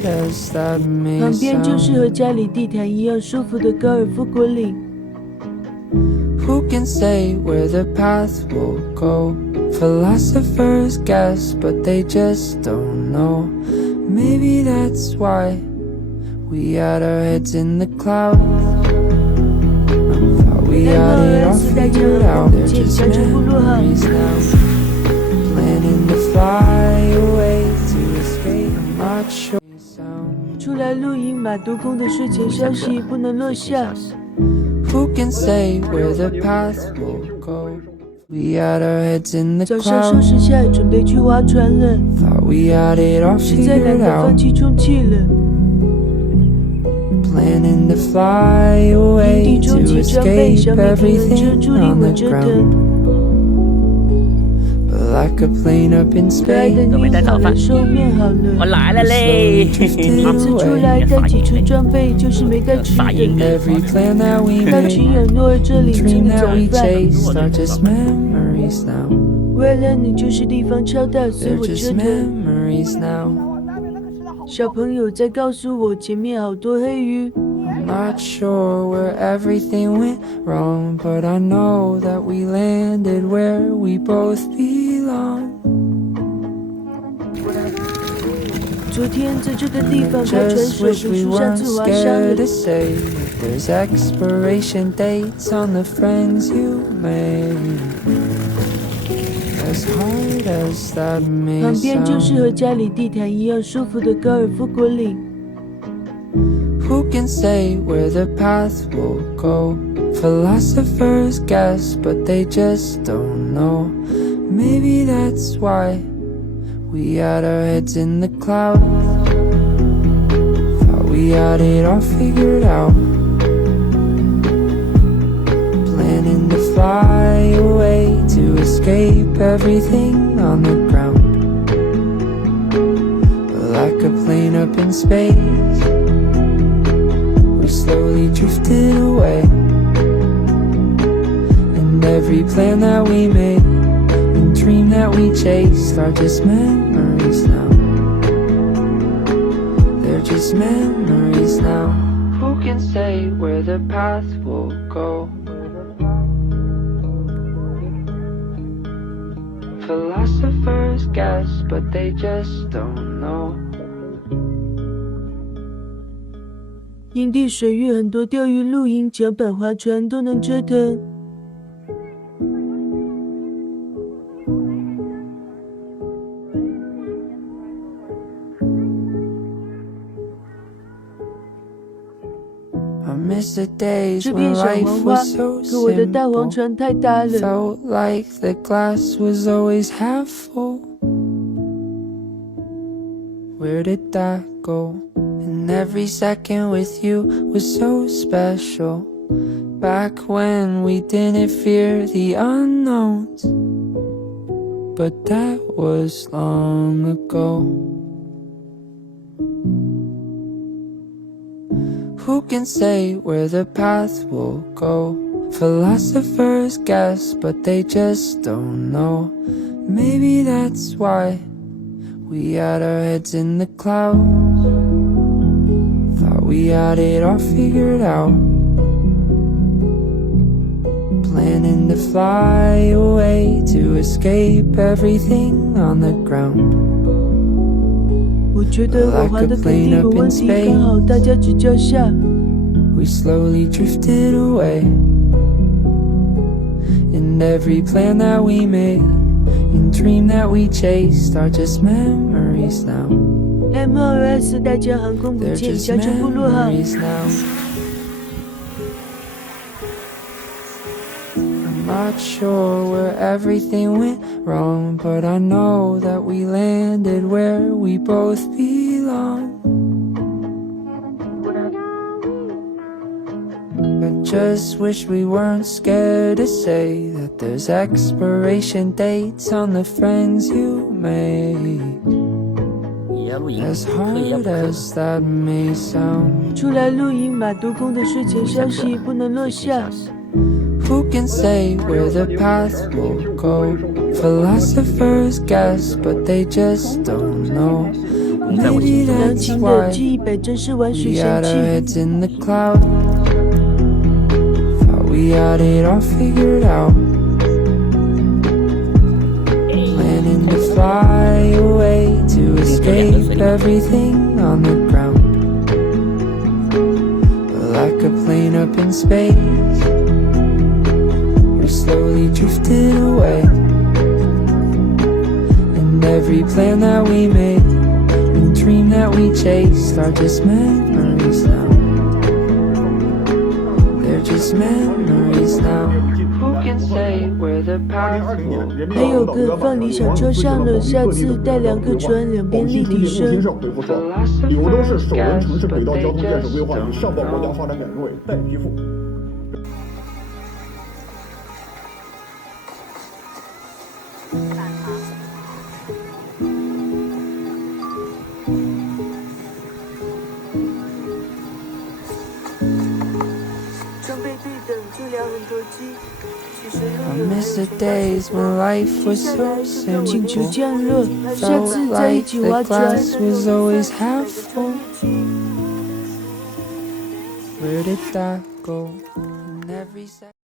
hard as that may 旁边就是和 sound. 家里地毯一样舒服的高尔夫果岭。Who can say where the path will go? Philosophers guess, but they just don't know. Maybe that's why we had our heads in the clouds. Thought we had it all figured out. They're just memories now. Planning to fly away to escape. I'm not sure. 出来露营，马都公的睡前消息不能落下。Who can say where the path will go? We had our heads in the 早上收 clouds. 拾下，准备去划船了。 Thought we had it all 实在懒 figured 得放 out. 弃充气了。 Planning to fly 营 away 地中 to 起装备，小 escape 米平衡车 everything 助力 on 我 the 折腾。 ground. But like a plane up in 可爱的 space, 你好了，寿面好我了。来了嘞！第一次出来带几处装备，就是没带吃发音的。 every plan that we 到群 made, 友诺尔这里吃 dream 个 that 早 we 饭。 chased are just memories now. 为了你，就是地方超大，随 They're 我折 just 腾。 memories now. 小朋友在告诉我，前面好多黑鱼。 I'm not sure where everything went wrong, but I know that we landed where we both belong. 昨天在这个地方开船 Just 手被 wish we 树上 weren't 刺划伤 scared 了 to。say that there's expiration dates on the friends you made. As hard as that may 旁边就是和 sound. 家里地毯一样舒服的高尔夫果岭。 Who can say where the path will go? Philosophers guess, but they just don't know. Maybe that's why we had our heads in the clouds. Thought we had it all figured out. Planning to fly away to escape everything on the ground. But like a plane up in space, we slowly drifted away. And every plan that we made and dream that we chased are just memories now. They're just memories now. Who can say where the path will go? Philosophers guess, but they just don't know. 营地水域很多，钓鱼、露营、脚板、划船都能折腾。 I miss the days 这 when 片小 life 黄花 was so 可我的大黄 simple. 船太大了， Felt like the glass was always half full. Where did that go? And every second with you was so special. Back when we didn't fear the unknowns. But that was long ago. Who can say where the path will go? Philosophers guess, but they just don't know. Maybe that's why we had our heads in the clouds. Thought we had it all figured out. Planning to fly away to escape everything on the ground. 我觉得我划的肯定有问题，刚好大家指教下。 We slowly drifted away. And every plan that we made and dream that we chased are just memories now. MOS 大江航空不 They're 见， just 小城部落号。 memories now. I'm not sure where everything went wrong, but I know that we landed where we both belong. I just wish we weren't scared to say that there's expiration dates on the friends you made. 也要露营， As 可以也 hard 不可。 as that may sound. 出来露营，马都公的睡前消息不能落下。 Who can say where the path will go? Philosophers guess, but they just don't know. 功在我心 Maybe 中。良 that's 禽的 why G100真是玩水 we 神 had our 器。 heads in the clouds. Thought we had it all figured out. Planning to fly away to escape everything on the ground. Like a plane up in space, you're slowly drifting away. And every plan that we made and dream that we chased are just memories now. They're just memories now. Who can say where the path will 还有个放理想车上了，下次带2个船，两边立体声。回复说，柳州市首轮城市轨道交通建设规划已上报国家发展改革委待批复。装备对等就聊很多机。其实 I 路有 miss the days when life was so 请求 simple. 降落，下 Felt 次再一 like 起 the 划船。 glass was always half full. Where did that go? In every second.